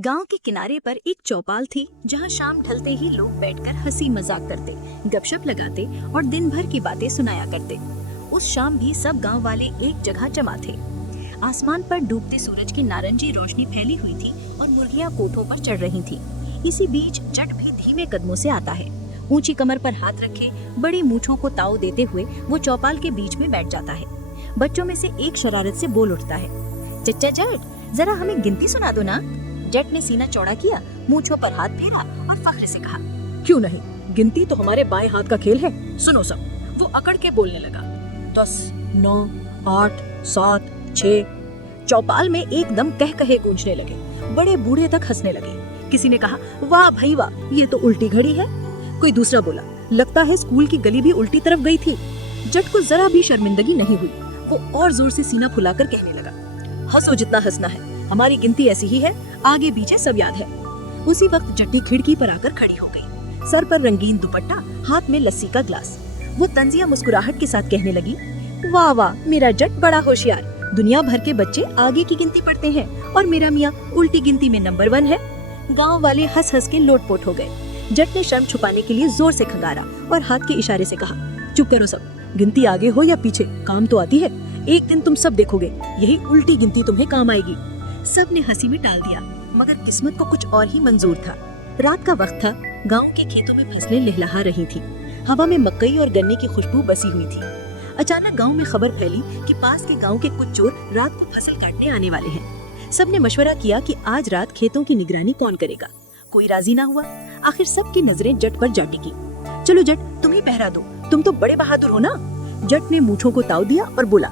गांव के किनारे पर एक चौपाल थी जहां शाम ढलते ही लोग बैठकर हंसी मजाक करते, गपशप लगाते और दिन भर की बातें सुनाया करते। उस शाम भी सब गांव वाले एक जगह जमा थे। आसमान पर डूबते सूरज की नारंगी रोशनी फैली हुई थी और मुर्गियां कोठों पर चढ़ रही थीं। इसी बीच जट भी धीमे कदमों से आता है। ऊंची कमर पर हाथ रखे, बड़ी मूंछों को ताव देते हुए वो चौपाल के बीच में बैठ जाता है। बच्चों में से एक शरारत से बोल उठता है, चच्चा जट, जरा हमें गिनती सुना दो ना। जट ने सीना चौड़ा किया, मूंछों पर हाथ फेरा और फख्र से कहा, क्यों नहीं, गिनती तो हमारे बाएं हाथ का खेल है। सुनो सब। वो अकड़ के बोलने लगा। 10, 9, 8, 7, 6। चौपाल में एकदम कह कहे गूंजने लगे। बड़े बूढ़े तक हंसने लगे। किसी ने कहा, वाह भाई वाह, ये तो उल्टी घड़ी है। कोई दूसरा बोला, लगता है स्कूल की गली भी उल्टी तरफ गई थी। जट को जरा भी शर्मिंदगी नहीं हुई। वो और जोर से सीना फुलाकर कहने लगा, हंसो जितना हंसना है, हमारी गिनती ऐसी ही है, आगे पीछे सब याद है। उसी वक्त जट्टी खिड़की पर आकर खड़ी हो गई। सर पर रंगीन दुपट्टा, हाथ में लस्सी का ग्लास। वो तंजिया मुस्कुराहट के साथ कहने लगी, वाह वाह, मेरा जट बड़ा होशियार। दुनिया भर के बच्चे आगे की गिनती पढ़ते हैं और मेरा मियाँ उल्टी गिनती में नंबर 1 है। गांव वाले हंस हंस के लोटपोट हो गए। जट ने शर्म छुपाने के लिए जोर से खंगारा और हाथ के इशारे से कहा, चुप करो सब, गिनती आगे हो या पीछे, काम तो आती है। एक दिन तुम सब देखोगे, यही उल्टी गिनती तुम्हें काम आएगी। सब ने हंसी में टाल दिया, मगर किस्मत को कुछ और ही मंजूर था। रात का वक्त था। गांव के खेतों में फसलें लहलहा रही थी। हवा में मकई और गन्ने की खुशबू बसी हुई थी। अचानक गांव में खबर फैली कि पास के गांव के कुछ चोर रात को फसल काटने आने वाले हैं। सबने मशवरा किया कि आज रात खेतों की निगरानी कौन करेगा। कोई राजी ना हुआ। आखिर सबकी नजरें जट पर जा टिकी। चलो जट, तुम ही पहरा दो, तुम तो बड़े बहादुर हो ना। जट ने मूंछों को ताव दिया और बोला,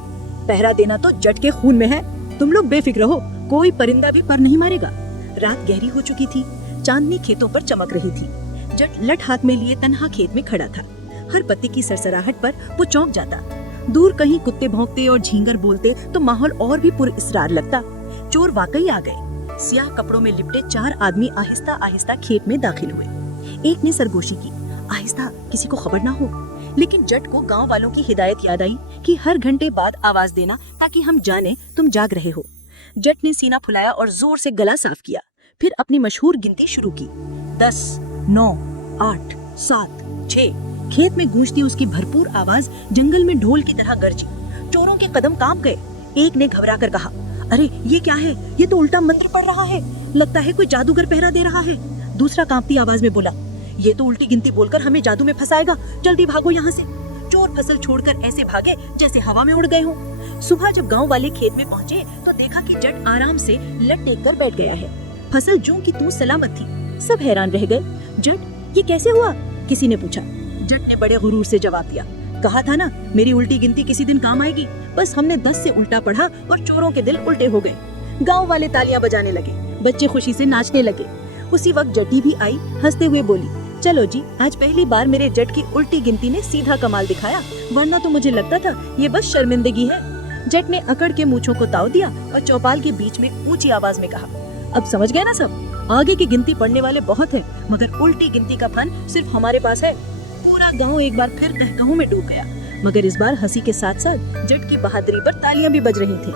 पहरा देना तो जट के खून में है, तुम लोग बेफिक्र रहो, कोई परिंदा भी पर नहीं मारेगा। रात गहरी हो चुकी थी। चांदनी खेतों पर चमक रही थी। जट लठ हाथ में लिए तन्हा खेत में खड़ा था। हर पत्ते की सरसराहट पर वो चौंक जाता। दूर कहीं कुत्ते भौंकते और झींगर बोलते तो माहौल और भी पुरअसरार लगता। चोर वाकई आ गए। सियाह कपड़ों में लिपटे 4 आदमी आहिस्ता आहिस्ता खेत में दाखिल हुए। एक ने सरगोशी की, आहिस्ता, किसी को खबर ना हो। लेकिन जट को गांव वालों की हिदायत याद आई कि हर घंटे बाद आवाज देना ताकि हम जाने तुम जाग रहे हो। जट ने सीना फुलाया और जोर से गला साफ किया। फिर अपनी मशहूर गिनती शुरू की। 10, 9, 8, 7, 6। खेत में गूंजती उसकी भरपूर आवाज जंगल में ढोल की तरह गरजी। चोरों के कदम कांप गए। एक ने घबरा कर कहा, अरे ये क्या है, ये तो उल्टा मंत्र पढ़ रहा है, लगता है कोई जादूगर पहरा दे रहा है। दूसरा कांपती आवाज में बोला, ये तो उल्टी गिनती बोलकर हमें जादू में फंसाएगा, जल्दी भागो यहाँ से। चोर फसल छोड़कर ऐसे भागे जैसे हवा में उड़ गए हों। सुबह जब गांव वाले खेत में पहुंचे तो देखा कि जट आराम से लट टेक कर बैठ गया है। फसल जूं की तूं सलामत थी। सब हैरान रह गए। जट, ये कैसे हुआ? किसी ने पूछा। जट ने बड़े गुरूर से जवाब दिया, कहा था ना, मेरी उल्टी गिनती किसी दिन काम आएगी। बस हमने 10 से उल्टा पढ़ा और चोरों के दिल उल्टे हो गए। गाँव वाले तालियां बजाने लगे, बच्चे खुशी से नाचने लगे। उसी वक्त जटी भी आई, हंसते हुए बोली, चलो जी, आज पहली बार मेरे जट की उल्टी गिनती ने सीधा कमाल दिखाया, वरना तो मुझे लगता था ये बस शर्मिंदगी है। जट ने अकड़ के मूंछों को ताव दिया और चौपाल के बीच में ऊंची आवाज में कहा, अब समझ गए ना सब, आगे की गिनती पढ़ने वाले बहुत हैं, मगर उल्टी गिनती का फन सिर्फ हमारे पास है। पूरा गाँव एक बार फिर कहकहों में डूब गया, मगर इस बार हंसी के साथ साथ जट की बहादुरी पर तालियां भी बज रही थी।